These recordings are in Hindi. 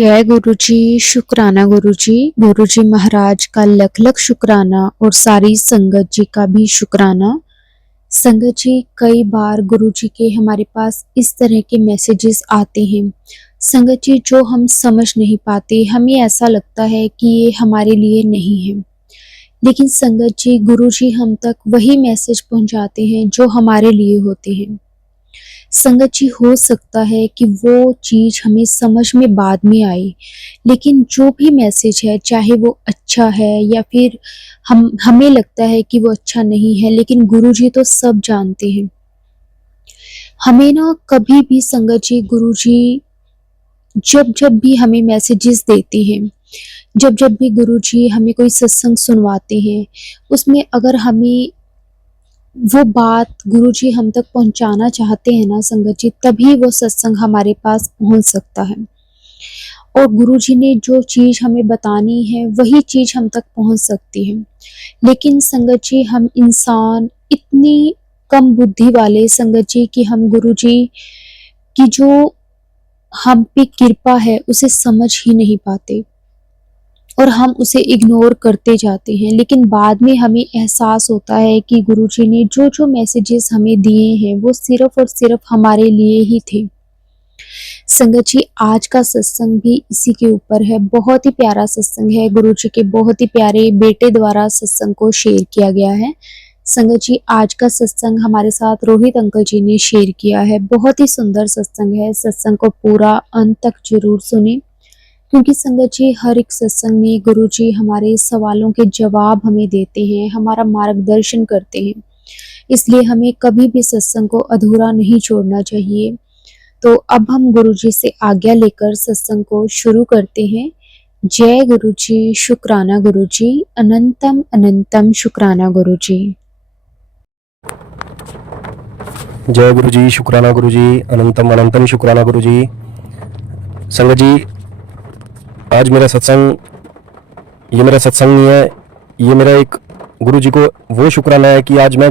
जय गुरु जी, शुक्राना गुरु जी। गुरु जी महाराज का लख लख शुक्राना और सारी संगत जी का भी शुक्राना। संगत जी, कई बार गुरु जी के हमारे पास इस तरह के मैसेजेस आते हैं संगत जी, जो हम समझ नहीं पाते। हमें ऐसा लगता है कि ये हमारे लिए नहीं है, लेकिन संगत जी गुरु जी हम तक वही मैसेज पहुंचाते हैं जो हमारे लिए होते हैं। संगत जी, हो सकता है कि वो चीज़ हमें समझ में बाद में आई, लेकिन जो भी मैसेज है, चाहे वो अच्छा है या फिर हमें लगता है कि वो अच्छा नहीं है, लेकिन गुरु जी तो सब जानते हैं। हमें ना कभी भी संगत जी, गुरु जी जब भी हमें मैसेजेस देते हैं, जब भी गुरु जी हमें कोई सत्संग सुनवाते हैं, उसमें अगर हमें वो बात गुरुजी हम तक पहुंचाना चाहते हैं ना संगत जी, तभी वो सत्संग हमारे पास पहुंच सकता है। और गुरुजी ने जो चीज़ हमें बतानी है वही चीज़ हम तक पहुंच सकती है। लेकिन संगत जी, हम इंसान इतनी कम बुद्धि वाले संगत जी कि हम गुरुजी की जो हम पे कृपा है उसे समझ ही नहीं पाते और हम उसे इग्नोर करते जाते हैं। लेकिन बाद में हमें एहसास होता है कि गुरुजी ने जो जो मैसेजेस हमें दिए हैं वो सिर्फ और सिर्फ हमारे लिए ही थे। संगत जी, आज का सत्संग भी इसी के ऊपर है। बहुत ही प्यारा सत्संग है, गुरुजी के बहुत ही प्यारे बेटे द्वारा सत्संग को शेयर किया गया है। संगत जी, आज का सत्संग हमारे साथ रोहित अंकल जी ने शेयर किया है। बहुत ही सुंदर सत्संग है। सत्संग को पूरा अंत तक जरूर सुने, क्योंकि संगत जी हर एक सत्संग में गुरु जी हमारे सवालों के जवाब हमें देते हैं, हमारा मार्गदर्शन करते हैं। इसलिए हमें कभी भी सत्संग को अधूरा नहीं छोड़ना चाहिए। तो अब हम गुरु जी से आज्ञा लेकर सत्संग को शुरू करते हैं। जय गुरु जी, शुक्राना गुरु जी, अनंतम अनंतम शुक्राना गुरु जी। जय गुरु जी, शुक्राना गुरु जी, अनंतम अनंतम शुक्राना गुरु जी। संगत जी, आज मेरा सत्संग ये मेरा सत्संग नहीं है, ये मेरा एक गुरु जी को वो शुक्राना है कि आज मैं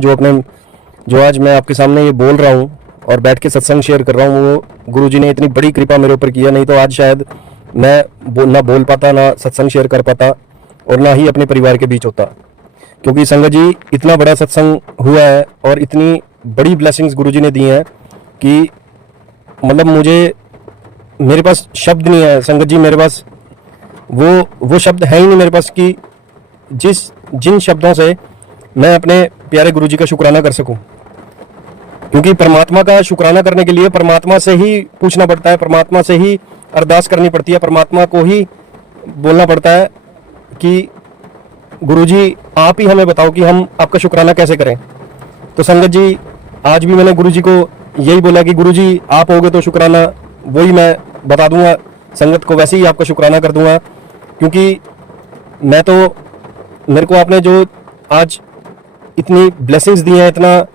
आज मैं आपके सामने ये बोल रहा हूँ और बैठ के सत्संग शेयर कर रहा हूँ, वो गुरु जी ने इतनी बड़ी कृपा मेरे ऊपर किया। नहीं तो आज शायद मैं ना बोल पाता, ना सत्संग शेयर कर पाता और ना ही अपने परिवार के बीच होता। क्योंकि संगत जी, इतना बड़ा सत्संग हुआ है और इतनी बड़ी ब्लेसिंग्स गुरु जी ने दी हैं कि मतलब मेरे पास शब्द नहीं है संगत जी। मेरे पास वो शब्द है ही नहीं मेरे पास कि जिन शब्दों से मैं अपने प्यारे गुरु जी का शुक्राना कर सकूं। क्योंकि परमात्मा का शुक्राना करने के लिए परमात्मा से ही पूछना पड़ता है, परमात्मा से ही अरदास करनी पड़ती है, परमात्मा को ही बोलना पड़ता है कि गुरु जी आप ही हमें बताओ कि हम आपका शुक्राना कैसे करें। तो संगत जी, आज भी मैंने गुरु जी को यही बोला कि गुरु जी आप होगे तो शुक्राना वही मैं बता दूंगा संगत को, वैसे ही आपका शुक्राना कर दूंगा। क्योंकि मेरे को आपने जो आज इतनी ब्लेसिंग्स दी हैं, इतना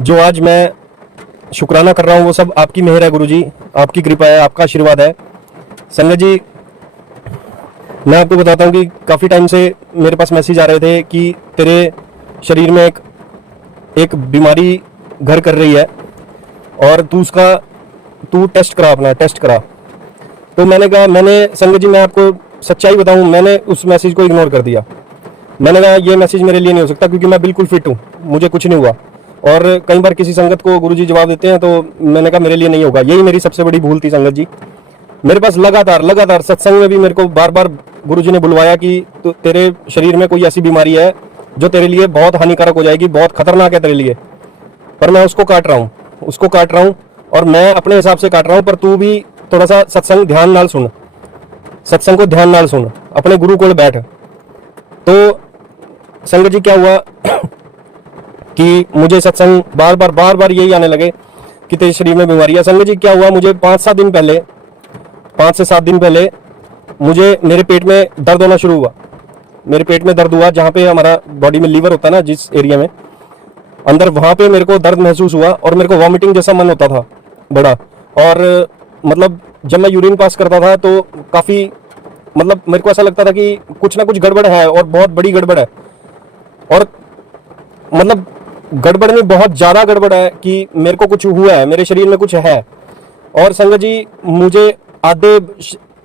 जो आज मैं शुक्राना कर रहा हूँ, वो सब आपकी मेहर है गुरु जी, आपकी कृपा है, आपका आशीर्वाद है। संगत जी, मैं आपको बताता हूँ कि काफ़ी टाइम से मेरे पास मैसेज आ रहे थे कि तेरे शरीर में एक बीमारी घर कर रही है और तू टेस्ट करा, अपना टेस्ट करा। तो मैंने कहा, संगत जी मैं आपको सच्चाई बताऊं, मैंने उस मैसेज को इग्नोर कर दिया। मैंने कहा ये मैसेज मेरे लिए नहीं हो सकता, क्योंकि मैं बिल्कुल फिट हूँ, मुझे कुछ नहीं हुआ। और कई बार किसी संगत को गुरुजी जवाब देते हैं, तो मैंने कहा मेरे लिए नहीं होगा। यही मेरी सबसे बड़ी भूल थी संगत जी। मेरे पास लगातार सत्संग में भी मेरे को बार बार गुरुजी ने बुलवाया कि तो तेरे शरीर में कोई ऐसी बीमारी है जो तेरे लिए बहुत हानिकारक हो जाएगी, बहुत खतरनाक है तेरे लिए। पर मैं उसको काट रहा हूँ और मैं अपने हिसाब से काट रहा हूँ। पर तू भी थोड़ा सा सत्संग को ध्यान नाल सुन, अपने गुरु को बैठ। तो संगत जी क्या हुआ कि मुझे सत्संग बार बार यही आने लगे कि तेरे शरीर में बीमारी है। संगत जी क्या हुआ, मुझे 5 से 7 दिन पहले मुझे मेरे पेट में दर्द होना शुरू हुआ। मेरे पेट में दर्द हुआ, जहाँ पे हमारा बॉडी में लीवर होता है ना, जिस एरिया में अंदर, वहाँ पे मेरे को दर्द महसूस हुआ और मेरे को वॉमिटिंग जैसा मन होता था बड़ा। और मतलब जब मैं यूरिन पास करता था तो काफ़ी मतलब मेरे को ऐसा लगता था कि कुछ ना कुछ गड़बड़ है और बहुत बड़ी गड़बड़ है। और मतलब गड़बड़ में बहुत ज़्यादा गड़बड़ है कि मेरे को कुछ हुआ है, मेरे शरीर में कुछ है। और संगत जी, मुझे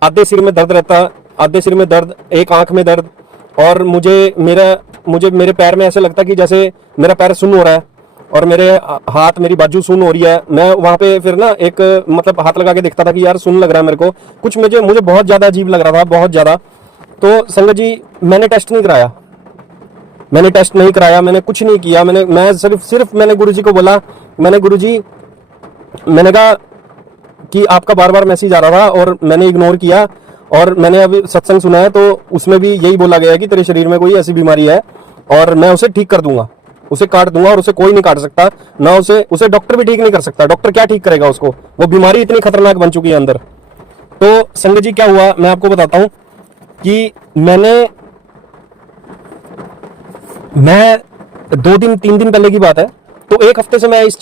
आधे सिर में दर्द रहता, आधे सिर में दर्द, एक आंख में दर्द, और मुझे मेरे पैर में ऐसे लगता कि जैसे मेरा पैर सुन्न हो रहा है और मेरे हाथ, मेरी बाजू सुन्न हो रही है। मैं वहां पे फिर ना एक मतलब हाथ लगा के देखता था कि यार सुन्न लग रहा है मेरे को कुछ, मुझे बहुत ज्यादा अजीब लग रहा था, बहुत ज्यादा। तो संगत जी मैंने टेस्ट नहीं कराया, मैंने कुछ नहीं किया। मैं सिर्फ मैंने गुरुजी को बोला, मैंने कहा कि आपका बार बार मैसेज आ रहा था और मैंने इग्नोर किया, और मैंने अभी सत्संग सुना है तो उसमें भी यही बोला गया है कि तेरे शरीर में कोई ऐसी बीमारी है और मैं उसे ठीक कर दूंगा, उसे काट दूंगा, और उसे कोई नहीं काट सकता, ना उसे डॉक्टर भी ठीक नहीं कर सकता। डॉक्टर क्या ठीक करेगा उसको, वो बीमारी इतनी खतरनाक बन चुकी है अंदर। तो संगत जी क्या हुआ मैं आपको बताता हूं कि मैं 2 दिन 3 दिन पहले की बात है, तो एक हफ्ते से मैं इस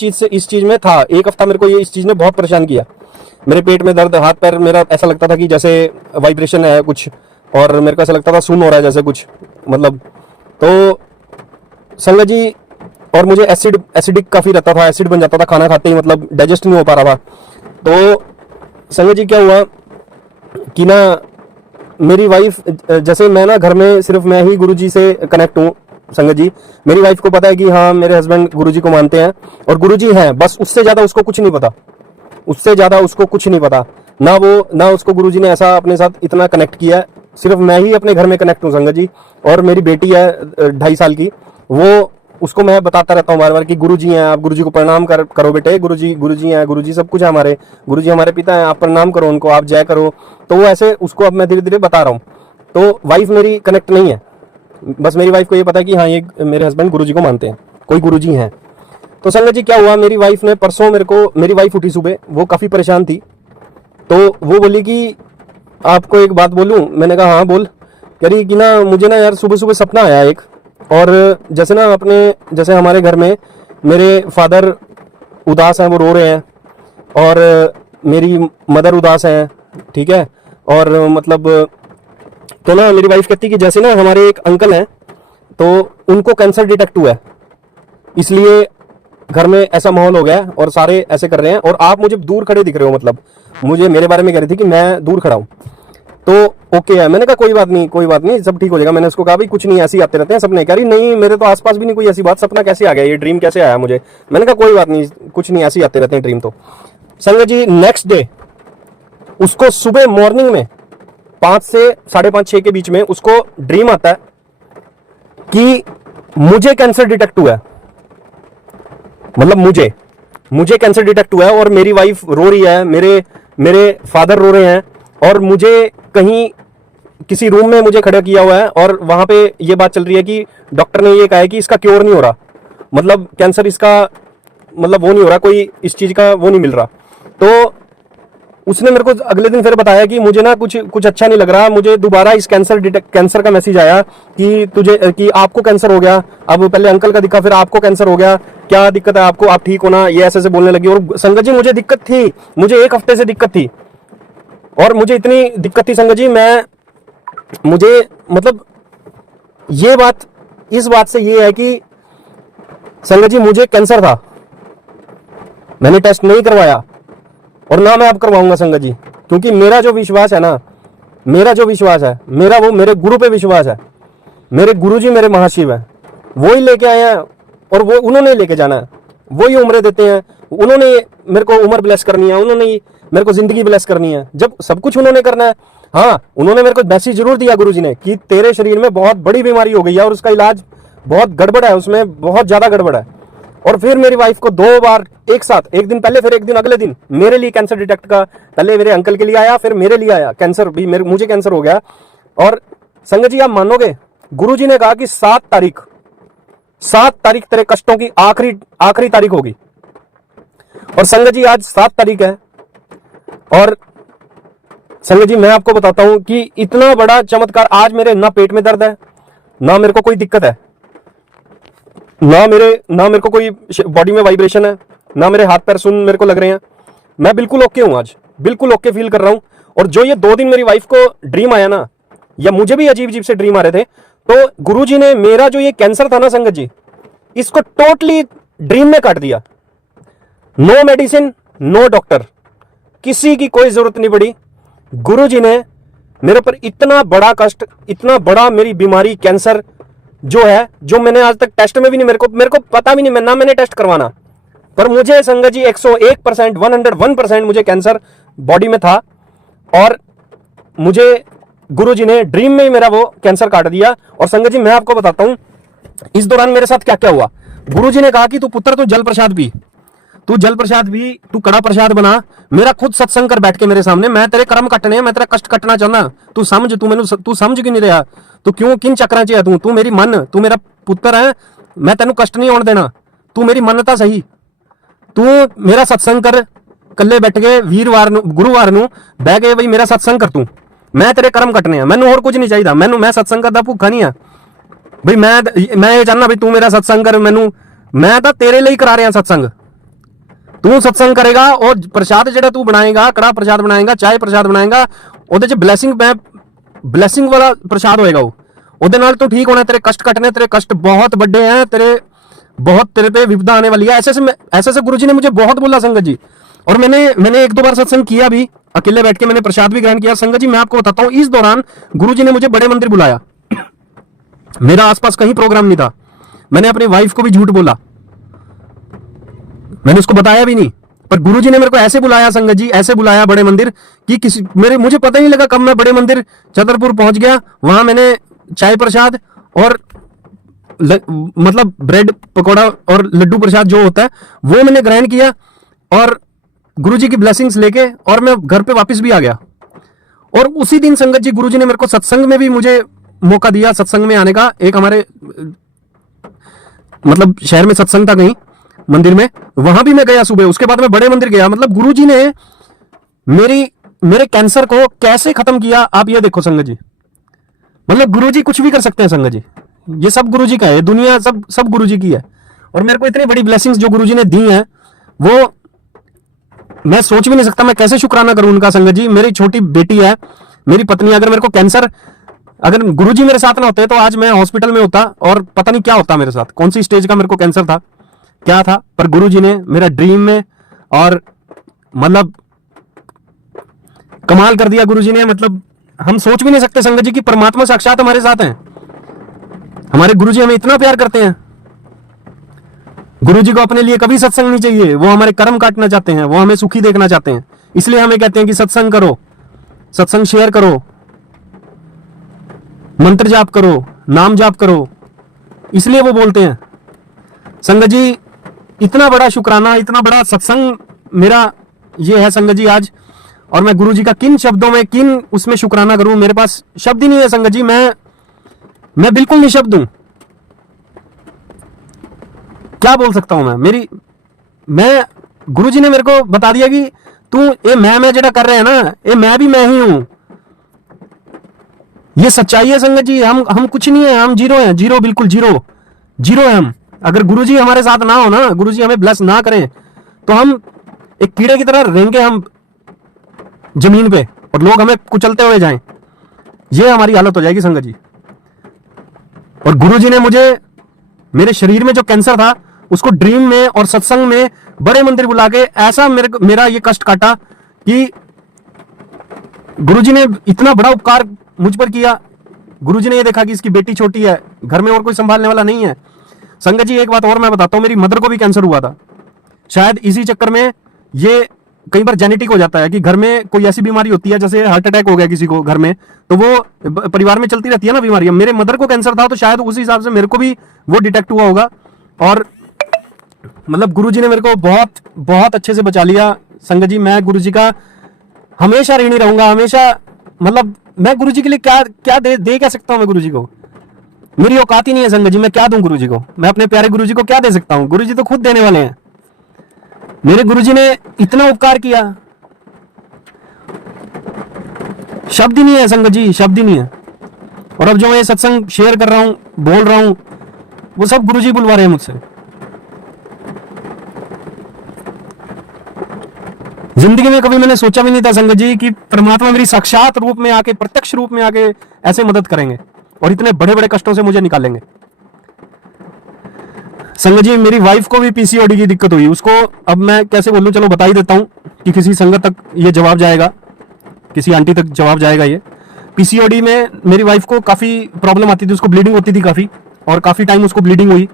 चीज में था। एक हफ्ता मेरे को इस चीज ने बहुत परेशान किया। मेरे पेट में दर्द, हाथ पैर, मेरा ऐसा लगता था कि जैसे वाइब्रेशन है कुछ, और मेरे को ऐसा लगता था सुन्न हो रहा है जैसे कुछ, मतलब। तो संगत जी, और मुझे एसिडिक काफी रहता था, एसिड बन जाता था खाना खाते ही, मतलब डाइजेस्ट नहीं हो पा रहा था। तो संगत जी क्या हुआ कि ना मेरी वाइफ, जैसे मैं ना घर में सिर्फ मैं ही गुरुजी से कनेक्ट हूँ संगत जी। मेरी वाइफ को पता है कि हाँ मेरे हस्बैंड गुरुजी को मानते हैं और गुरुजी हैं, बस उससे ज्यादा उसको कुछ नहीं पता, ना उसको गुरुजी ने ऐसा अपने साथ इतना कनेक्ट किया है। सिर्फ मैं ही अपने घर में कनेक्ट हूँ संगत जी। और मेरी बेटी है 2.5 साल की, वो उसको मैं बताता रहता हूँ बार बार कि गुरुजी हैं, आप गुरुजी को प्रणाम करो बेटे, गुरुजी हैं, गुरुजी सब कुछ है हमारे, गुरुजी हमारे पिता हैं, आप प्रणाम करो उनको, आप जय करो। तो वो ऐसे उसको अब मैं धीरे धीरे बता रहा हूँ। तो वाइफ मेरी कनेक्ट नहीं है, बस मेरी वाइफ को ये पता है कि हाँ ये मेरे हस्बैंड गुरुजी को मानते हैं, कोई गुरुजी हैं। तो संगत जी क्या हुआ, मेरी वाइफ ने परसों मेरी वाइफ उठी सुबह, वो काफी परेशान थी, तो वो बोली कि आपको एक बात बोलूं। मैंने कहा हाँ बोल। कह रही कि ना मुझे ना यार सुबह सुबह सपना आया एक, और जैसे हमारे घर में मेरे फादर उदास हैं, वो रो रहे हैं, और मेरी मदर उदास हैं, ठीक है। और मतलब तो ना मेरी वाइफ कहती कि जैसे ना हमारे एक अंकल हैं, तो उनको कैंसर डिटेक्ट हुआ है, इसलिए घर में ऐसा माहौल हो गया और सारे ऐसे कर रहे हैं, और आप मुझे दूर खड़े दिख रहे हो, मतलब मुझे मेरे बारे में कह रही थी कि मैं दूर खड़ा हूं। तो ओके है, मैंने कहा कोई बात नहीं, सब ठीक हो जाएगा। मैंने उसको कहा भाई कुछ नहीं, ऐसे ही आते रहते हैं सपने। कह रही नहीं मेरे तो आसपास भी नहीं कोई ऐसी बात, सपना कैसे आ गया, ये ड्रीम कैसे आया मुझे। मैंने कहा कोई बात नहीं, कुछ नहीं, ऐसे ही आते रहते हैं ड्रीम। तो संगत जी नेक्स्ट डे उसको सुबह मॉर्निंग में 5 से 5:30 6 के बीच में उसको ड्रीम आता है कि मुझे कैंसर डिटेक्ट हुआ है, मतलब मुझे कैंसर डिटेक्ट हुआ है, और मेरी वाइफ रो रही है, मेरे फादर रो रहे हैं, और मुझे कहीं किसी रूम में मुझे खड़ा किया हुआ है, और वहां पे ये बात चल रही है कि डॉक्टर ने ये कहा है कि इसका क्योर नहीं हो रहा, मतलब कैंसर इसका मतलब वो नहीं हो रहा, कोई इस चीज का वो नहीं मिल रहा। तो उसने मेरे को अगले दिन फिर बताया कि मुझे ना कुछ अच्छा नहीं लग रहा, मुझे दोबारा इस कैंसर का मैसेज आया कि आपको कैंसर हो गया। अब पहले अंकल का दिखा, फिर आपको कैंसर हो गया, क्या दिक्कत है आपको, आप ठीक हो ना, ये ऐसे बोलने लगी। और संगत जी मुझे दिक्कत थी, मुझे 1 हफ्ते से दिक्कत थी, और मुझे इतनी दिक्कत थी संगत जी, मुझे मतलब ये बात, इस बात से ये है कि संगत जी मुझे कैंसर था, मैंने टेस्ट नहीं करवाया, और ना मैं अब करवाऊंगा संगत जी, क्योंकि मेरा जो विश्वास है ना, मेरा वो मेरे गुरु पे विश्वास है। मेरे गुरु जी मेरे महाशिव है, वो ही लेके आए हैं, और वो उन्होंने लेके जाना है, वो ही उम्र देते हैं, उन्होंने मेरे को उम्र ब्लेस करनी है, उन्होंने ही मेरे को जिंदगी ब्लेस करनी है, जब सब कुछ उन्होंने करना है। हाँ उन्होंने मेरे को मैसेज जरूर दिया गुरु जी ने कि तेरे शरीर में बहुत बड़ी बीमारी हो गई है और उसका इलाज बहुत गड़बड़ है, उसमें बहुत ज्यादा गड़बड़ है। और फिर मेरी वाइफ को 2 बार एक साथ, एक दिन पहले फिर एक दिन अगले दिन मेरे लिए कैंसर डिटेक्ट का, पहले मेरे अंकल के लिए आया, फिर मेरे लिए आया कैंसर भी, मुझे कैंसर हो गया। और संगत जी आप मानोगे, गुरुजी ने कहा कि 7 तारीख तेरे कष्टों की आखिरी तारीख होगी। और संगत जी आज 7 तारीख है, और संगत जी मैं आपको बताता हूं कि इतना बड़ा चमत्कार, आज मेरे ना पेट में दर्द है, ना मेरे को कोई दिक्कत है, ना मेरे को कोई बॉडी में वाइब्रेशन है, ना मेरे हाथ पैर सुन मेरे को लग रहे हैं। मैं बिल्कुल ओके हूं, आज बिल्कुल ओके फील कर रहा हूं। और जो ये 2 दिन मेरी वाइफ को ड्रीम आया ना, या मुझे भी अजीब अजीब से ड्रीम आ रहे थे, तो गुरुजी ने मेरा जो ये कैंसर था ना संगत जी, इसको टोटली ड्रीम में काट दिया। नो मेडिसिन, नो डॉक्टर, किसी की कोई जरूरत नहीं पड़ी। गुरुजी ने मेरे ऊपर इतना बड़ा कष्ट, इतना बड़ा मेरी बीमारी कैंसर जो है, जो मैंने आज तक टेस्ट में भी नहीं, मेरे को पता भी नहीं, ना मैंने टेस्ट करवाना, पर मुझे संगत जी 101%, 101% मुझे कैंसर बॉडी में था। और मुझे गुरुजी ने ड्रीम में ही मेरा वो कैंसर काट दिया। और संगत जी मैं आपको बताता हूं इस दौरान मेरे साथ क्या क्या हुआ। गुरुजी ने कहा कि तू पुत्र तू जल प्रसाद पी, तू जल प्रसाद पी, तू कड़ा प्रसाद बना, मेरा खुद सत्संग कर बैठ के मेरे सामने, मैं तेरे कर्म कटने, मैं तेरा कष्ट कटना चाहना, तू समझ, तू समझ क्यों नहीं रहा, तू क्यों किन चक्रां च है, तू मेरी मन, तू मेरा पुत्र है, मैं तेन कष्ट नहीं होने देना, तू मेरी मान्यता सही, तू मेरा सत्संग कर, कल्ले बैठ के वीरवार गुरुवार नू बह के बई मेरा सत्संग कर, तू मैं तेरे कर्म कटने हैं, मैनू और कुछ नहीं चाहिए, मैं सत्संग करदा भूखा नहीं है भाई, मैं ये चाहना भाई तू मेरा सत्संग कर, मैं तो तेरे लिए करा रहा सत्संग, तू सत्संग करेगा और प्रसाद ਜਿਹੜਾ तू बनाएगा, कड़ा प्रसाद बनाएगा, चाय प्रसाद बनाएगा, ਉਹਦੇ ਚ ब्लैसिंग वाला प्रसाद होएगा, ਉਹਦੇ ਨਾਲ तू ठीक होना, तेरे कष्ट कटने, तेरे कष्ट बहुत बड़े हैं, तेरे पे विपदा आने वाली है। ऐसे गुरुजी ने मुझे बहुत बोला संगत जी। और मैंने एक दो बार सत्संग किया भी, अकेले बैठ के मैंने प्रसाद भी ग्रहण किया। संगत जी मैं आपको बताता हूं, इस दौरान गुरुजी ने मुझे बड़े मंदिर बुलाया, मेरा आसपास कहीं प्रोग्राम नहीं था, मैंने अपनी वाइफ को भी झूठ बोला, मैंने उसको बताया भी नहीं, पर गुरुजी ने मेरे को ऐसे बुलाया संगत जी, ऐसे बुलाया बड़े मंदिर कि मुझे पता ही नहीं लगा कब मैं बड़े मंदिर छतरपुर पहुंच गया। वहां मैंने चाय प्रसाद और मतलब ब्रेड पकौड़ा और लड्डू प्रसाद जो होता है वो मैंने ग्रहण किया, और गुरुजी की ब्लेसिंग्स लेके और मैं घर पे वापस भी आ गया। और उसी दिन संगत जी गुरुजी ने मेरे को सत्संग में भी मुझे मौका दिया, सत्संग में आने का। एक हमारे मतलब शहर में सत्संग था कहीं मंदिर में, वहां भी मैं गया सुबह, उसके बाद मैं बड़े मंदिर गया। मतलब गुरुजी ने मेरे कैंसर को कैसे खत्म किया आप ये देखो संगत जी। मतलब गुरुजी कुछ भी कर सकते हैं संगत जी, ये सब गुरुजी का है, दुनिया सब गुरुजी की है। और मेरे को इतनी बड़ी ब्लेसिंग्स जो गुरुजी ने दी हैं वो मैं सोच भी नहीं सकता, मैं कैसे शुक्राना करूं उनका संगत जी। मेरी छोटी बेटी है, मेरी पत्नी, अगर मेरे को कैंसर, अगर गुरुजी मेरे साथ ना होते तो आज मैं हॉस्पिटल में होता और पता नहीं क्या होता मेरे साथ, कौन सी स्टेज का मेरे को कैंसर था, क्या था। पर गुरुजी ने मेरा ड्रीम में और मतलब कमाल कर दिया गुरुजी ने। मतलब हम सोच भी नहीं सकते संगत जी कि परमात्मा साक्षात हमारे साथ हैं। हमारे गुरुजी हमें इतना प्यार करते हैं। गुरुजी को अपने लिए कभी सत्संग नहीं चाहिए, वो हमारे कर्म काटना चाहते हैं, वो हमें सुखी देखना चाहते हैं। इसलिए हमें कहते हैं कि सत्संग करो, सत्संग शेयर करो, मंत्र जाप करो, नाम जाप करो, इसलिए वो बोलते हैं। संगत जी इतना बड़ा शुक्राना, इतना बड़ा सत्संग मेरा ये है संगत जी आज। और मैं गुरुजी का किन शब्दों में, किन उसमें शुक्राना करूं, मेरे पास शब्द ही नहीं है संगत जी। मैं बिल्कुल निशब्द हूं, क्या बोल सकता हूं मैं गुरुजी ने मेरे को बता दिया कि तू ये मैं जेड़ा कर रहे हैं ना, ये मैं भी मैं ही हूं। ये सच्चाई है संगत जी। हम कुछ नहीं है, हम जीरो हैं, जीरो, बिल्कुल जीरो है हम। अगर गुरुजी हमारे साथ ना हो ना, गुरुजी हमें ब्लेस ना करें, तो हम एक कीड़े की तरह रहेंगे हम जमीन पे, और लोग हमें कुचलते हुए जाएं, ये हमारी हालत हो जाएगी संगत जी। और गुरुजी ने मुझे मेरे शरीर में जो कैंसर था उसको ड्रीम में और सत्संग में बड़े मंदिर बुला के ऐसा मेरा ये कष्ट काटा कि गुरुजी ने इतना बड़ा उपकार मुझ पर किया। गुरुजी ने ये देखा कि इसकी बेटी छोटी है, घर में और कोई संभालने वाला नहीं है। संगत जी एक बात और मैं बताता हूं, मेरी मदर को भी कैंसर हुआ था। शायद इसी चक्कर में ये कई बार जेनेटिक हो जाता है कि घर में कोई ऐसी बीमारी होती है, जैसे हार्ट अटैक हो गया किसी को घर में, तो वो परिवार में चलती रहती है ना बीमारी। मेरे मदर को कैंसर था, तो शायद उस हिसाब से मेरे को भी वो डिटेक्ट हुआ होगा। और मतलब गुरुजी ने मेरे को बहुत बहुत अच्छे से बचा लिया संगत जी। मैं गुरुजी का हमेशा ऋणी रहूंगा, हमेशा। मतलब मैं गुरुजी के लिए क्या दे क्या सकता हूं मैं गुरुजी को, मेरी औकात ही नहीं है संगत जी। मैं क्या दूं गुरुजी को, मैं अपने प्यारे गुरुजी को क्या दे सकता हूं, गुरुजी तो खुद देने वाले हैं। मेरे गुरुजी ने इतना उपकार किया, शब्द ही नहीं है संगत जी, शब्द ही नहीं है। और अब जो मैं सत्संग शेयर कर रहा हूं, बोल रहा हूं, वो सब गुरुजी बुलवा रहे हैं मुझसे। जिंदगी में कभी मैंने सोचा भी नहीं था संगत जी कि परमात्मा मेरी साक्षात रूप में आके, प्रत्यक्ष रूप में आके ऐसे मदद करेंगे और इतने बड़े बड़े कष्टों से मुझे निकालेंगे। संगत जी मेरी वाइफ को भी पीसीओडी की दिक्कत हुई, उसको अब मैं कैसे बोलूं, चलो बता ही देता हूं कि किसी संगत तक ये जवाब जाएगा, किसी आंटी तक जवाब जाएगा ये। पीसीओडी में मेरी वाइफ को काफ़ी प्रॉब्लम आती थी, उसको ब्लीडिंग होती थी काफ़ी, और काफ़ी टाइम उसको ब्लीडिंग हुई,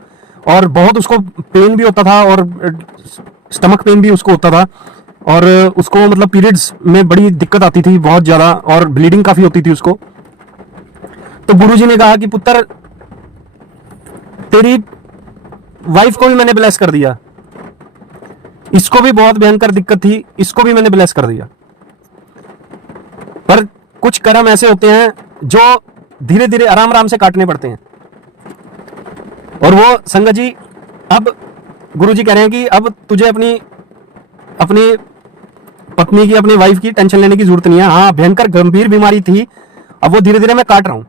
और बहुत उसको पेन भी होता था, और स्टमक पेन भी उसको होता था, और उसको मतलब पीरियड्स में बड़ी दिक्कत आती थी बहुत ज़्यादा, और ब्लीडिंग काफ़ी होती थी उसको। तो गुरुजी ने कहा कि पुत्र, तेरी वाइफ को भी मैंने ब्लेस कर दिया, इसको भी बहुत भयंकर दिक्कत थी, इसको भी मैंने ब्लेस कर दिया। पर कुछ कर्म ऐसे होते हैं जो धीरे धीरे आराम आराम से काटने पड़ते हैं। और वो संगत जी, अब गुरुजी कह रहे हैं कि अब तुझे अपनी अपनी पत्नी की, अपनी वाइफ की टेंशन लेने की जरूरत नहीं है। हाँ, भयंकर गंभीर बीमारी थी, अब वो धीरे धीरे मैं काट रहा हूं।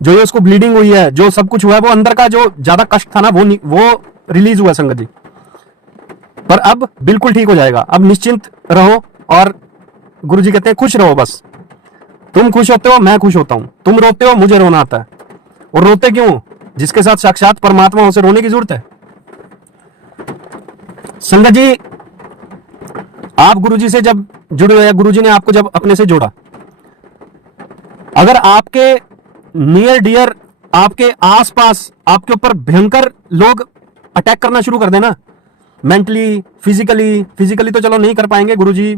जो ये उसको ब्लीडिंग हुई है, जो सब कुछ हुआ है, वो अंदर का जो ज्यादा कष्ट था ना, वो रिलीज हुआ संगत जी। पर अब बिल्कुल ठीक हो जाएगा, अब निश्चिंत रहो। और गुरुजी कहते हैं खुश रहो, बस तुम खुश होते हो, मैं खुश होता हूं। तुम रोते हो, मुझे रोना आता है। और रोते क्यों? जिसके साथ साक्षात परमात्मा हो, उसे रोने की जरूरत है। संगत जी, आप गुरुजी से जब जुड़े हुए, गुरुजी ने आपको जब अपने से जोड़ा, अगर आपके नियर डियर, आपके आसपास आपके ऊपर भयंकर लोग अटैक करना शुरू कर देना, मेंटली, फिजिकली तो चलो नहीं कर पाएंगे, गुरुजी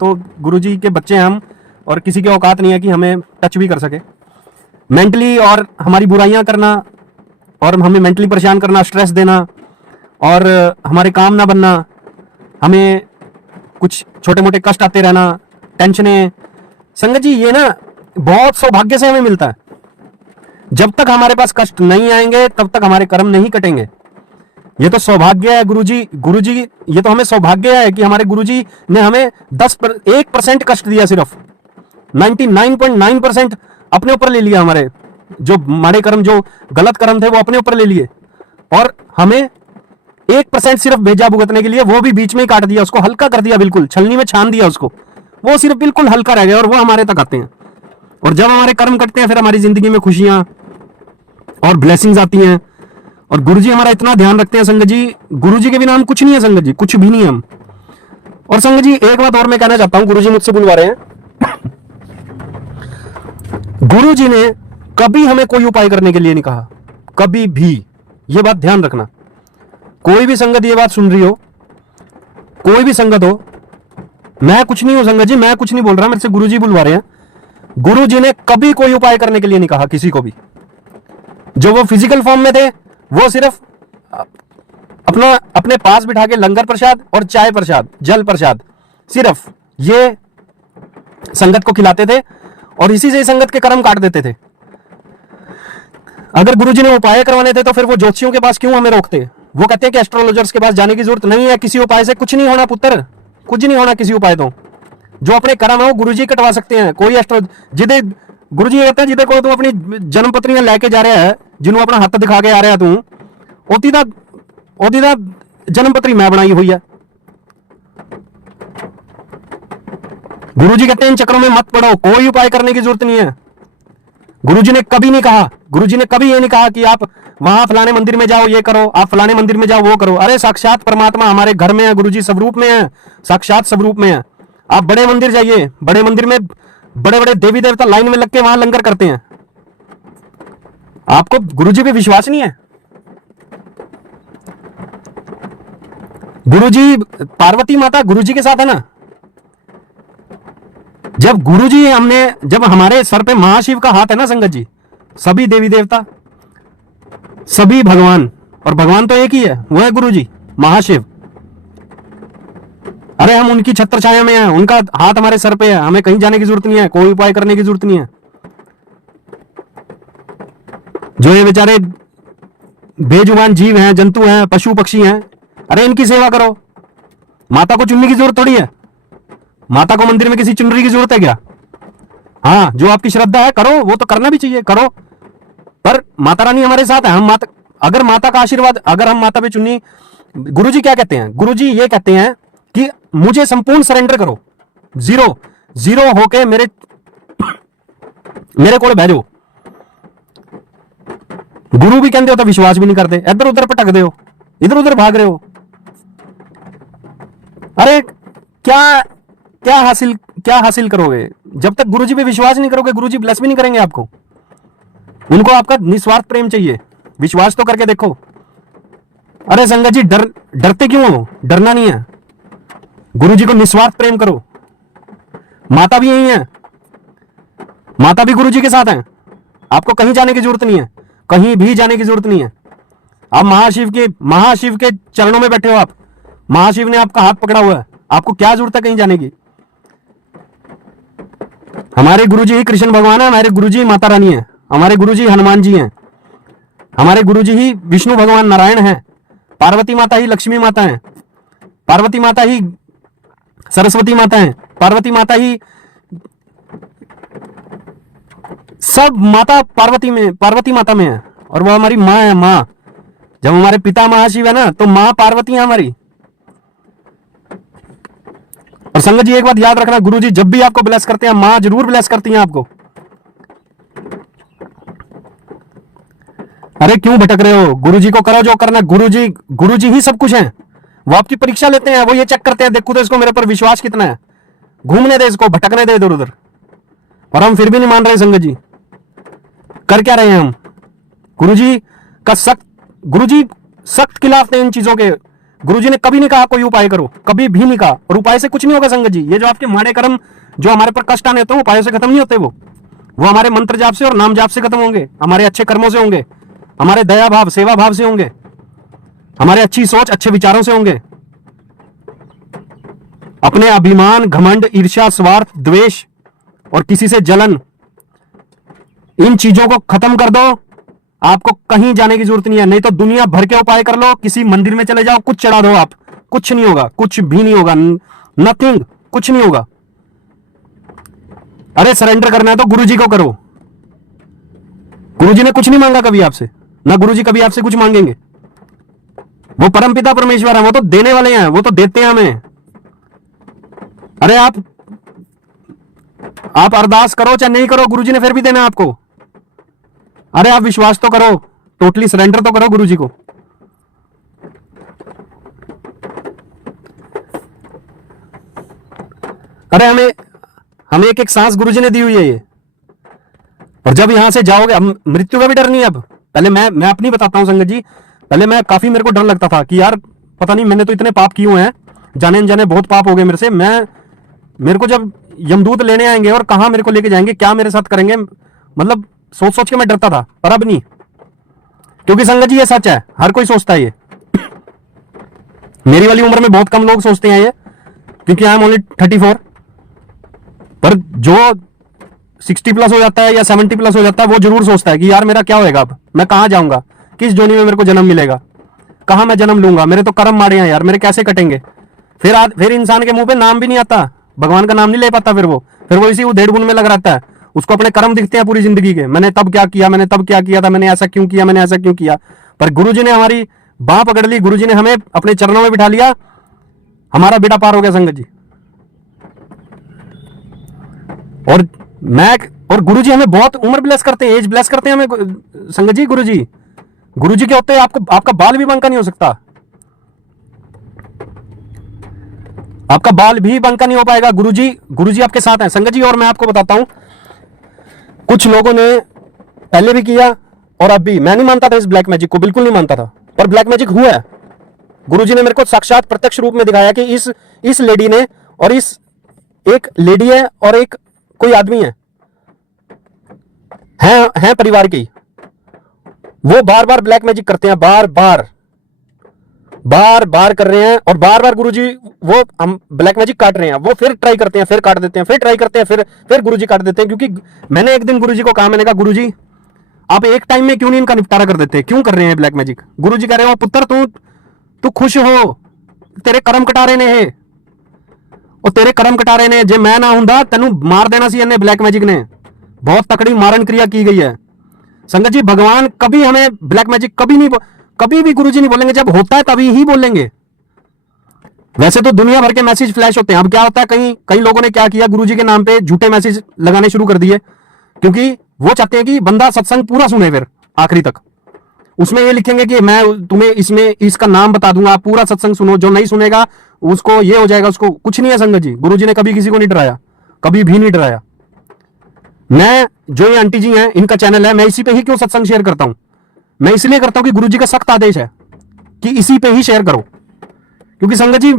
तो गुरुजी के बच्चे हैं हम, और किसी की औकात नहीं है कि हमें टच भी कर सके। मेंटली और हमारी बुराइयां करना, और हमें मेंटली परेशान करना, स्ट्रेस देना, और हमारे काम ना बनना, हमें कुछ छोटे मोटे कष्ट आते रहना, टेंशनें। संगत जी, ये ना बहुत सौभाग्य से हमें मिलता है। जब तक हमारे पास कष्ट नहीं आएंगे, तब तक हमारे कर्म नहीं कटेंगे। ये तो सौभाग्य है गुरुजी, ये तो हमें सौभाग्य है कि हमारे गुरुजी ने हमें 1% कष्ट दिया, सिर्फ 99.9% अपने ऊपर ले लिया। हमारे जो माड़े कर्म, जो गलत कर्म थे, वो अपने ऊपर ले लिए, और हमें 1% सिर्फ भेजा भुगतने के लिए, वो भी बीच में ही काट दिया, उसको हल्का कर दिया, बिल्कुल छलनी में छान दिया उसको। वो सिर्फ बिल्कुल हल्का रह गया, और वो हमारे तक आते हैं। और जब हमारे कर्म कटते हैं, फिर हमारी जिंदगी में खुशियां और ब्लेसिंग्स आती हैं। और गुरुजी हमारा इतना ध्यान रखते हैं संगत जी, गुरुजी के बिना हम कुछ नहीं है संगत जी, कुछ भी नहीं है हम। और संगत जी, एक बात और मैं कहना चाहता हूं, गुरुजी मुझसे बुलवा रहे हैं। गुरुजी ने कभी हमें कोई उपाय करने के लिए नहीं कहा, कभी भी। ये बात ध्यान रखना। कोई भी संगत ये बात सुन रही हो, कोई भी संगत हो, मैं कुछ नहीं हूं संगत जी, मैं कुछ नहीं बोल रहा, मेरे से गुरुजी बुलवा रहे हैं। गुरुजी ने कभी कोई उपाय करने के लिए नहीं कहा किसी को भी। जो वो फिजिकल फॉर्म में थे, वो सिर्फ अपने पास बिठा के लंगर प्रसाद और चाय प्रसाद, जल प्रसाद, सिर्फ ये संगत को खिलाते थे, और इसी से संगत के कर्म काट देते थे। अगर गुरुजी ने उपाय करवाने थे, तो फिर वो ज्योतिषियों के पास क्यों हमें रोकते? वो कहते हैं कि एस्ट्रोलॉजर्स के पास जाने की जरूरत नहीं है, किसी उपाय से कुछ नहीं होना पुत्र, कुछ नहीं होना किसी उपाय। तो जो अपने कर्म है वो गुरुजी कटवा सकते हैं। कोई एस्ट्रो जिदे गुरुजी कहते हैं, जिदे को तू अपनी जन्म पत्रियां लेके जा रहा है, जिन्हों अपना हाथ दिखा के आ रहा है तू, ओदी दा जन्म पत्री मैं बनाई हुई है। गुरुजी कहते हैं इन चक्रों में मत पड़ो, कोई उपाय करने की जरूरत नहीं है। गुरुजी ने कभी नहीं कहा, गुरुजी ने कभी ये नहीं कहा कि आप वहां फलाने मंदिर में जाओ, ये करो, आप फलाने मंदिर में जाओ, वो करो। अरे साक्षात परमात्मा हमारे घर में है, गुरुजी स्वरूप में है, साक्षात स्वरूप में है। आप बड़े मंदिर जाइए, बड़े मंदिर में बड़े बड़े देवी देवता लाइन में लग के वहां लंगर करते हैं। आपको गुरुजी पे विश्वास नहीं है? गुरुजी, पार्वती माता गुरुजी के साथ है ना। जब गुरुजी जब हमारे सर पे महाशिव का हाथ है ना संगत जी, सभी देवी देवता, सभी भगवान, और भगवान तो एक ही है, वो है गुरुजी महाशिव। अरे हम उनकी छत्र छाया में हैं, उनका हाथ हमारे सर पे है, हमें कहीं जाने की जरूरत नहीं है, कोई उपाय करने की जरूरत नहीं है। जो ये बेचारे बेजुबान जीव हैं, जंतु हैं, पशु पक्षी हैं, अरे इनकी सेवा करो। माता को चुनने की जरूरत थोड़ी है, माता को मंदिर में किसी चुनरी की जरूरत है क्या? हाँ, जो आपकी श्रद्धा है करो, वो तो करना भी चाहिए, करो। पर माता रानी हमारे साथ है। हम अगर माता का आशीर्वाद, अगर हम माता पे चुन्नी, गुरुजी क्या कहते हैं? गुरुजी ये कहते हैं कि मुझे संपूर्ण सरेंडर करो, जीरो होके मेरे को बह जाओ। गुरु भी कहते हो तो विश्वास भी नहीं करते, इधर उधर भटक दे हो, इधर उधर भाग रहे हो। अरे क्या क्या हासिल करोगे? जब तक गुरुजी पे विश्वास नहीं करोगे, गुरुजी ब्लेस भी नहीं करेंगे आपको। उनको आपका निस्वार्थ प्रेम चाहिए। विश्वास तो करके देखो। अरे संगत जी, डरते क्यों हो? डरना नहीं है। गुरुजी को निस्वार्थ प्रेम करो। माता भी यही है, माता भी गुरुजी के साथ है। आपको कहीं जाने की जरूरत नहीं है, कहीं भी जाने की जरूरत नहीं है। आप महाशिव के चरणों में बैठे हो। आप महाशिव ने आपका हाथ पकड़ा हुआ है, आपको क्या जरूरत है कहीं जाने की? हमारे गुरुजी ही कृष्ण भगवान है, हमारे गुरुजी माता रानी है, हमारे गुरुजी हनुमान जी हैं, हमारे गुरुजी ही विष्णु भगवान नारायण हैं, पार्वती माता ही लक्ष्मी माता है, पार्वती माता ही सरस्वती माता है, पार्वती माता ही सब माता पार्वती माता में है। और वो हमारी माँ है। माँ, जब हमारे पिता महाशिव है ना, तो माँ पार्वती है हमारी। और संगत जी, एक बात याद रखना, गुरुजी जब भी आपको ब्लेस करते हैं, माँ जरूर ब्लेस करती हैं आपको। अरे क्यों भटक रहे हो? गुरुजी को करो जो करना। गुरुजी ही सब कुछ है। वो आपकी परीक्षा लेते हैं, वो ये चेक करते हैं, देखो तो इसको मेरे पर विश्वास कितना है। घूमने दे इसको, भटकने दे इधर उधर। और हम फिर भी नहीं मान रहे संगत जी। कर क्या रहे हैं हम? गुरुजी सख्त खिलाफ थे इन चीजों के। गुरुजी ने कभी नहीं कहा कोई उपाय करो, कभी भी नहीं कहा। और उपाय से कुछ नहीं होगा संगत जी। ये जो आपके माड़े कर्म जो हमारे पर कष्ट आने होते हैं, उपायों से खत्म नहीं होते। वो हमारे मंत्र जाप से और नाम जाप से खत्म होंगे, हमारे अच्छे कर्मों से होंगे, हमारे दया भाव सेवा भाव से होंगे, हमारे अच्छी सोच अच्छे विचारों से होंगे। अपने अभिमान, घमंड, ईर्ष्या, स्वार्थ, द्वेष और किसी से जलन, इन चीजों को खत्म कर दो। आपको कहीं जाने की जरूरत नहीं है। नहीं तो दुनिया भर के उपाय कर लो, किसी मंदिर में चले जाओ, कुछ चढ़ा दो आप, कुछ नहीं होगा, कुछ भी नहीं होगा, नथिंग, कुछ नहीं होगा। अरे सरेंडर करना है तो गुरुजी को करो। गुरुजी ने कुछ नहीं मांगा कभी आपसे, ना गुरुजी कभी आपसे कुछ मांगेंगे। वो परमपिता परमेश्वर है, वो तो देने वाले हैं, वो तो देते हैं हमें। अरे आप अरदास करो चाहे नहीं करो, गुरुजी ने फिर भी देना आपको। अरे आप विश्वास तो करो, टोटली सरेंडर तो करो गुरुजी को। अरे हमें एक सांस गुरुजी ने दी हुई है ये। और जब यहां से जाओगे, मृत्यु का भी डर नहीं है अब। पहले मैं अपनी बताता हूं संगत जी। पहले मेरे को डर लगता था कि यार पता नहीं मैंने तो इतने पाप किए हुए हैं, जाने अनजाने बहुत पाप हो गए मेरे से। मेरे को जब यमदूत लेने आएंगे और कहां मेरे को लेके जाएंगे, क्या मेरे साथ करेंगे, मतलब सोच के मैं डरता था। पर अब नहीं, क्योंकि संगत जी ये सच है, हर कोई सोचता है ये। मेरी वाली उम्र में बहुत कम लोग सोचते हैं ये, क्योंकि आई एम ओनली 34। पर जो 60 प्लस हो जाता है या 70 प्लस हो जाता है, वो जरूर सोचता है कि यार मेरा क्या होएगा, अब मैं कहां जाऊंगा, किस जोनी में मेरे को जन्म मिलेगा, कहां मैं जन्म लूंगा, मेरे तो कर्म माड़े हैं यार, मेरे कैसे कटेंगे। फिर इंसान के मुंह पे नाम भी नहीं आता, भगवान का नाम नहीं ले पाता। फिर वो इसी उधेड़ बुन में लग रहता है। उसको अपने कर्म दिखते हैं पूरी जिंदगी के, मैंने तब क्या किया, मैंने तब क्या किया था, मैंने ऐसा क्यों किया, मैंने ऐसा क्यों किया। पर गुरुजी ने हमारी बाह पकड़ ली, गुरुजी ने हमें अपने चरणों में बिठा लिया, हमारा बेड़ा पार हो गया संगत जी। और गुरुजी हमें बहुत उम्र ब्लेस करते हैं, एज ब्लेस करते हैं हमें संगत जी। गुरुजी के होते आपका बाल भी बंका नहीं हो सकता, आपका बाल भी बंका नहीं हो पाएगा। गुरुजी आपके साथ हैं संगत जी। और मैं आपको बताता हूं, कुछ लोगों ने पहले भी किया और अब भी। मैं नहीं मानता था इस ब्लैक मैजिक को, बिल्कुल नहीं मानता था, पर ब्लैक मैजिक हुआ है। गुरुजी ने मेरे को साक्षात प्रत्यक्ष रूप में दिखाया कि इस लेडी ने, और एक लेडी है और एक कोई आदमी है परिवार की, वो बार बार ब्लैक मैजिक करते हैं, बार बार कर रहे हैं। और बार बार गुरुजी वो हम ब्लैक मैजिक काट रहे हैं, वो फिर ट्राई करते हैं, फिर काट देते हैं, फिर ट्राई करते हैं, फिर गुरुजी काट देते हैं। क्योंकि मैंने एक दिन गुरुजी को कहा, मैंने कहा गुरुजी आप एक टाइम में क्यों नहीं इनका निपटारा कर देते, क्यों कर रहे हैं ब्लैक मैजिक। गुरुजी कह रहे हो पुत्र तू खुश हो, तेरे कर्म कटा रहे ने, और तेरे कर्म कटा रहे ने, जे मैं ना हुंदा तेनू मार देना सी इन्हें, ब्लैक मैजिक ने। बहुत तकड़ी मारण क्रिया की गई है संगत जी। भगवान कभी हमें ब्लैक मैजिक कभी भी गुरुजी नहीं बोलेंगे, जब होता है तभी ही बोलेंगे। वैसे तो दुनिया भर के मैसेज फ्लैश होते हैं। अब क्या होता है, कई लोगों ने क्या किया, गुरुजी के नाम पे झूठे मैसेज लगाने शुरू कर दिए, क्योंकि वो चाहते हैं कि बंदा सत्संग पूरा सुने, फिर आखिरी तक। उसमें ये लिखेंगे कि मैं तुम्हें इसमें इसका नाम बता दूंगा, आप पूरा सत्संग सुनो, जो नहीं सुनेगा उसको ये हो जाएगा, उसको कुछ नहीं है संगत जी। गुरुजी ने कभी किसी को नहीं डराया, कभी भी नहीं डराया। मैं जो ये आंटी जी हैं, इनका चैनल है, मैं इसी पे ही क्यों सत्संग शेयर करता हूं? मैं इसलिए करता हूं कि गुरुजी का सख्त आदेश है कि इसी पे ही शेयर करो। क्योंकि संगत जी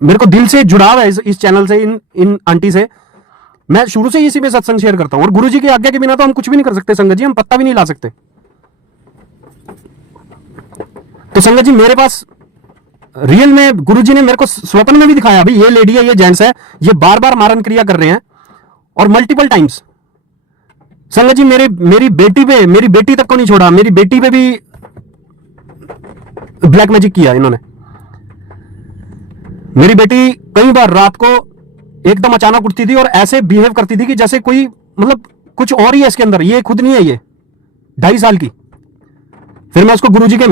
मेरे को दिल से जुड़ाव है इस चैनल से, इन आंटी से। मैं शुरू से ही इसी पे सत्संग शेयर करता हूं, और गुरुजी की आज्ञा के बिना तो हम कुछ भी नहीं कर सकते संगत जी, हम पत्ता भी नहीं ला सकते। तो संगत जी मेरे पास रियल में गुरुजी ने मेरे को स्वप्न में भी दिखाया, अभी ये लेडी है, ये जेंट्स है, ये बार बार मारण क्रिया कर रहे हैं और मल्टीपल टाइम्स। संगत जी मेरी बेटी तक को नहीं छोड़ा, मेरी बेटी पे भी ब्लैक मैजिक किया इन्होंने। मेरी बेटी कई बार रात को एकदम अचानक उठती थी और ऐसे बिहेव करती थी कि जैसे कोई, मतलब कुछ और ही है इसके अंदर, ये खुद नहीं है, ये 2.5 साल की। फिर मैं उसको गुरुजी के,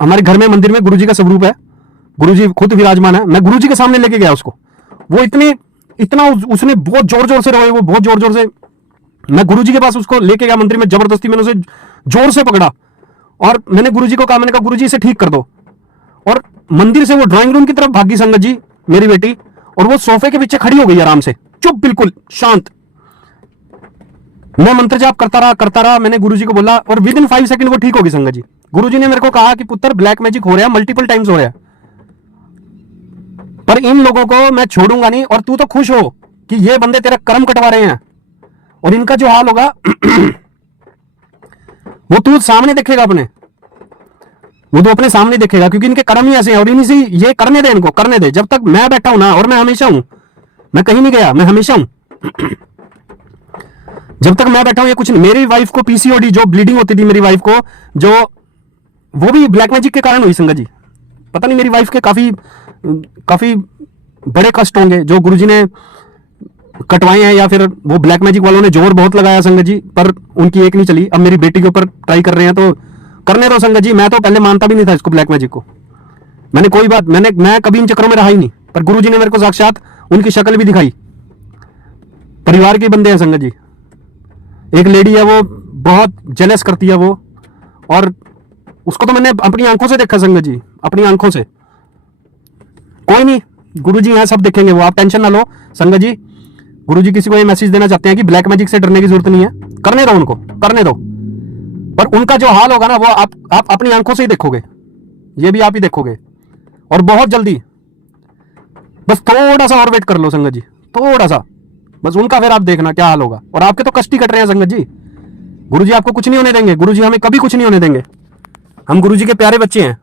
हमारे घर में मंदिर में गुरुजी का स्वरूप है, गुरुजी खुद विराजमान है, मैं गुरुजी के सामने लेके गया उसको। वो इतना उसने बहुत जोर जोर से रोए, वो बहुत जोर जोर से। मैं गुरुजी के पास उसको लेके गया मंदिर में, जबरदस्ती मैंने उसे जोर से पकड़ा और मैंने गुरुजी को कहा, मैंने कहा गुरुजी इसे ठीक कर दो। और मंदिर से वो ड्राइंग रूम की तरफ भागी संगत जी मेरी बेटी, और वो सोफे के पीछे खड़ी हो गई आराम से, चुप, बिल्कुल शांत। मैं मंत्र जाप करता रहा। मैंने गुरुजी को बोला और विद इन 5 सेकंड वो ठीक होगी संगत जी। गुरुजी ने मेरे को कहा कि पुत्र ब्लैक मैजिक हो रहा है, मल्टीपल टाइम्स हो रहा है, पर इन लोगों को मैं छोड़ूंगा नहीं, और तू तो खुश हो कि ये बंदे तेरा कर्म कटवा रहे हैं, और इनका जो हाल होगा वो तू सामने देखेगा, वो तो अपने सामने देखेगा, क्योंकि इनके कर्म ही ऐसे हैं। और इन्हीं से ये करने दे, इनको करने दे। जब तक मैं बैठा हूं ना, और मैं हमेशा हूं, मैं कहीं नहीं गया, मैं हमेशा हूं। जब तक मैं बैठा हूं ये कुछ नहीं। मेरी वाइफ को पीसीओडी, जो ब्लीडिंग होती थी मेरी वाइफ को, जो वो भी ब्लैक मैजिक के कारण हुई संगत जी। पता नहीं मेरी वाइफ के काफी बड़े कष्ट होंगे जो गुरुजी ने कटवाए हैं, या फिर वो ब्लैक मैजिक वालों ने जोर बहुत लगाया संगत जी, पर उनकी एक नहीं चली। अब मेरी बेटी के ऊपर ट्राई कर रहे हैं, तो करने दो संगत जी। मैं तो पहले मानता भी नहीं था इसको, ब्लैक मैजिक को। मैं कभी इन चक्करों में रहा ही नहीं, पर गुरुजी ने मेरे को साक्षात उनकी शक्ल भी दिखाई। परिवार के बंदे हैं संगत जी। एक लेडी है, वो बहुत जेलस करती है वो, और उसको तो मैंने अपनी आंखों से देखा संगत जी, अपनी आंखों से। कोई नहीं, गुरुजी यहां सब देखेंगे, वो आप टेंशन ना लो संगत जी। गुरुजी किसी को ये मैसेज देना चाहते हैं कि ब्लैक मैजिक से डरने की जरूरत नहीं है, करने दो उनको, करने दो। पर उनका जो हाल होगा ना, वो आप अपनी आंखों से ही देखोगे, ये भी आप ही देखोगे, और बहुत जल्दी। बस थोड़ा सा और वेट कर लो संगत जी, थोड़ा सा बस। उनका फिर आप देखना क्या हाल होगा। और आपके तो कष्ट ही कट रहे हैं संगत जी। गुरुजी आपको कुछ नहीं होने देंगे, गुरुजी हमें कभी कुछ नहीं होने देंगे। हम गुरुजी के प्यारे बच्चे हैं।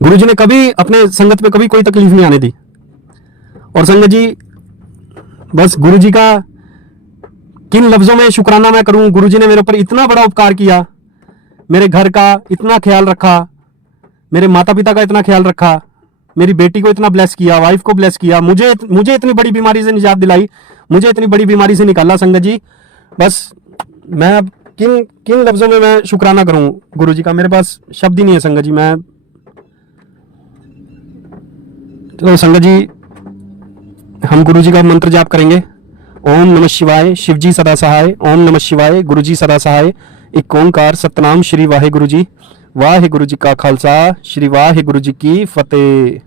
गुरुजी ने कभी अपने संगत पे कभी कोई तकलीफ नहीं आने दी। और संगत जी बस गुरुजी का किन लफ्जों में शुक्राना मैं करूं। गुरुजी ने मेरे ऊपर इतना बड़ा उपकार किया, मेरे घर का इतना ख्याल रखा, मेरे माता पिता का इतना ख्याल रखा, मेरी बेटी को इतना ब्लेस किया, वाइफ को ब्लेस किया, मुझे इतनी बड़ी बीमारी से निजात दिलाई, मुझे इतनी बड़ी बीमारी से निकाला संगत जी। बस मैं अब किन लफ्जों में मैं शुक्राना करूं गुरुजी का, मेरे पास शब्द ही नहीं है संगत जी। मैं तो संगत जी हम गुरुजी का मंत्र जाप करेंगे। ओम नमः शिवाय, शिवजी सदा सहाय। ओम नमः शिवाय, गुरुजी सदा सहाय। एक ओंकार सतनाम श्री वाहिगुरु जी। वाहिगुरु जी का खालसा, श्री वाहिगुरु जी की फतेह।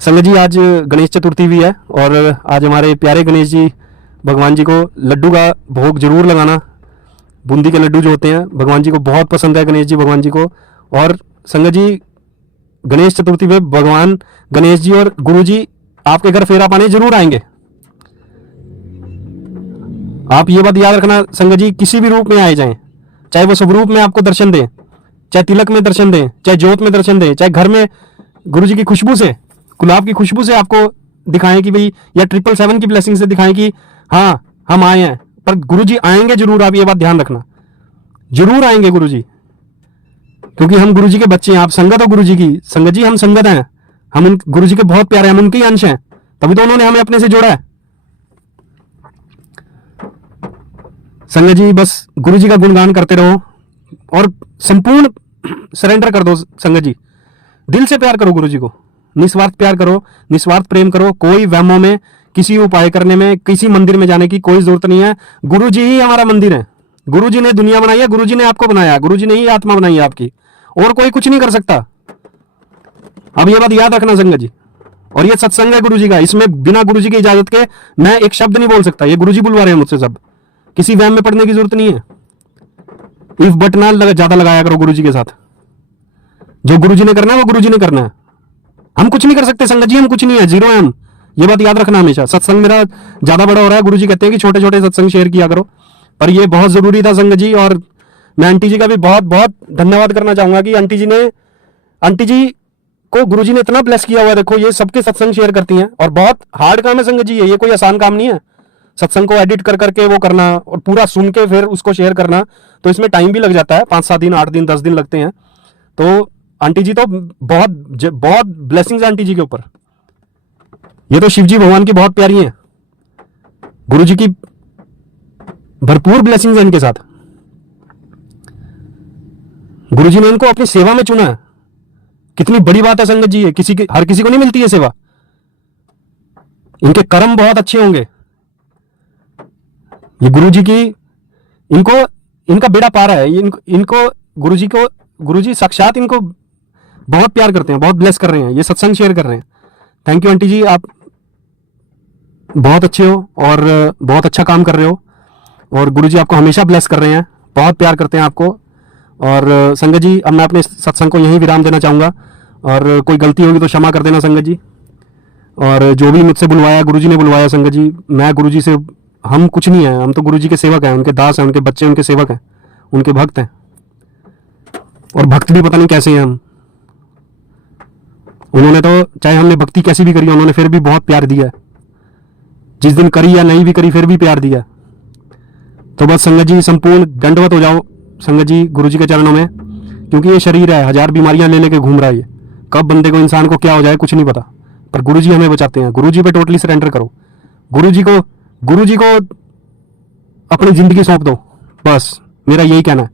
संगत जी आज गणेश चतुर्थी भी है, और आज हमारे प्यारे गणेश जी भगवान जी को लड्डू का भोग जरूर लगाना। बूंदी के लड्डू जो होते हैं भगवान जी को बहुत पसंद है, गणेश जी भगवान जी को। और संगत जी गणेश चतुर्थी पे भगवान गणेश जी और गुरु जी आपके घर फेरा पाने जरूर आएंगे। आप ये बात याद रखना संगत जी, किसी भी रूप में आए जाएं, चाहे वो स्वरूप में आपको दर्शन दें, चाहे तिलक में दर्शन दें, चाहे ज्योत में दर्शन दें, चाहे घर में गुरु जी की खुशबू से, गुलाब की खुशबू से आपको दिखाएं कि भाई, या 777 की ब्लेसिंग से दिखाएं कि हाँ हम आए हैं। पर गुरु जी आएंगे जरूर, आप ये बात ध्यान रखना, जरूर आएंगे गुरु जी, क्योंकि हम गुरु जी के बच्चे हैं। आप संगत हो गुरु जी की। संगत जी हम संगत हैं, हम उन गुरु जी के बहुत प्यारे, हम उनके ही अंश हैं, तभी तो उन्होंने हमें अपने से जोड़ा है। संगत जी बस गुरु जी का गुणगान करते रहो और संपूर्ण सरेंडर कर दो संगत जी। दिल से प्यार करो गुरु जी को, निस्वार्थ प्यार करो, निस्वार्थ प्रेम करो। कोई वहमों में, किसी उपाय करने में, किसी मंदिर में जाने की कोई जरूरत नहीं है। गुरु जी ही हमारा मंदिर है। गुरु जी ने दुनिया बनाई है, गुरु जी ने आपको बनाया, गुरु जी ने ही आत्मा बनाई है आपकी, और कोई कुछ नहीं कर सकता। अब ये बात याद रखना संगत जी, और ये सत्संग है गुरु जी का, इसमें बिना गुरु जी की इजाजत के मैं एक शब्द नहीं बोल सकता, ये गुरु जी बुलवा रहे हैं मुझसे सब, किसी वहम में पड़ने की जरूरत नहीं है। इफ बट ना ज्यादा लगाया करो गुरु जी के साथ, जो गुरु जी ने करना है वो गुरु जी ने करना है, हम कुछ नहीं कर सकते संगत जी, हम कुछ नहीं है, जीरो है हम, ये बात याद रखना हमेशा। सत्संग मेरा ज्यादा बड़ा हो रहा है, गुरु जी कहते हैं कि छोटे छोटे सत्संग शेयर किया करो, पर ये बहुत जरूरी था संगत जी। और मैं आंटी जी का भी बहुत बहुत धन्यवाद करना चाहूंगा कि आंटी जी को गुरु जी ने इतना ब्लेस किया हुआ है। देखो ये सबके सत्संग शेयर करती हैं, और बहुत हार्ड काम है संगत जी, ये कोई आसान काम नहीं है। सत्संग को एडिट कर करके वो करना और पूरा सुन के फिर उसको शेयर करना, तो इसमें टाइम भी लग जाता है, 5-7 दिन, 8 दिन, 10 दिन लगते हैं। तो आंटी जी तो बहुत बहुत ब्लेसिंग्स आंटी जी के ऊपर, ये तो शिव जी भगवान की बहुत प्यारी हैं, गुरु जी की भरपूर ब्लेसिंग्स हैं इनके साथ। गुरु जी ने इनको अपनी सेवा में चुना है, कितनी बड़ी बात है संगत जी, ये हर किसी को नहीं मिलती है सेवा, इनके कर्म बहुत अच्छे होंगे। ये गुरु जी की इनका बेड़ा पार है, इनको गुरु जी साक्षात इनको बहुत प्यार करते हैं, बहुत ब्लेस कर रहे हैं, ये सत्संग शेयर कर रहे हैं। थैंक यू आंटी जी, आप बहुत अच्छे हो और बहुत अच्छा काम कर रहे हो, और गुरु जी आपको हमेशा ब्लेस कर रहे हैं, बहुत प्यार करते हैं आपको। और संगत जी अब मैं अपने सत्संग को यहीं विराम देना चाहूँगा, और कोई गलती होगी तो क्षमा कर देना संगत जी। और जो भी मुझसे बुलवाया, गुरु जी ने बुलवाया संगत जी, मैं गुरु जी से, हम कुछ नहीं है, हम तो गुरु जी के सेवक हैं, उनके दास हैं, उनके बच्चे उनके सेवक हैं, उनके भक्त हैं, और भक्त भी पता नहीं कैसे हैं हम। उन्होंने तो चाहे हमने भक्ति कैसी भी करी, उन्होंने फिर भी बहुत प्यार दिया है, जिस दिन करी या नहीं भी करी फिर भी प्यार दिया। तो बस संगत जी संपूर्ण दंडवत हो जाओ संगत जी गुरु जी के चरणों में, क्योंकि ये शरीर है, 1000 बीमारियां ले लेके घूम रहा है, ये कब बंदे को, इंसान को क्या हो जाए कुछ नहीं पता, पर गुरु जी हमें बचाते हैं। गुरु जी पे टोटली सरेंडर करो, गुरु जी को अपनी जिंदगी सौंप दो, बस मेरा यही कहना है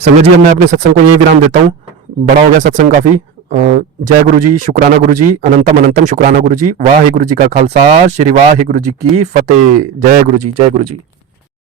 संगत जी। अब मैं अपने सत्संग को यही विराम देता हूँ, बड़ा हो गया सत्संग काफी। जय गुरु जी, शुक्राना गुरु जी, अनंतम अनंतम शुक्राना गुरु जी, वाहे गुरु जी का खालसा, श्री वाहे गुरु जी की फतेह। जय गुरु जी, जय गुरु जी।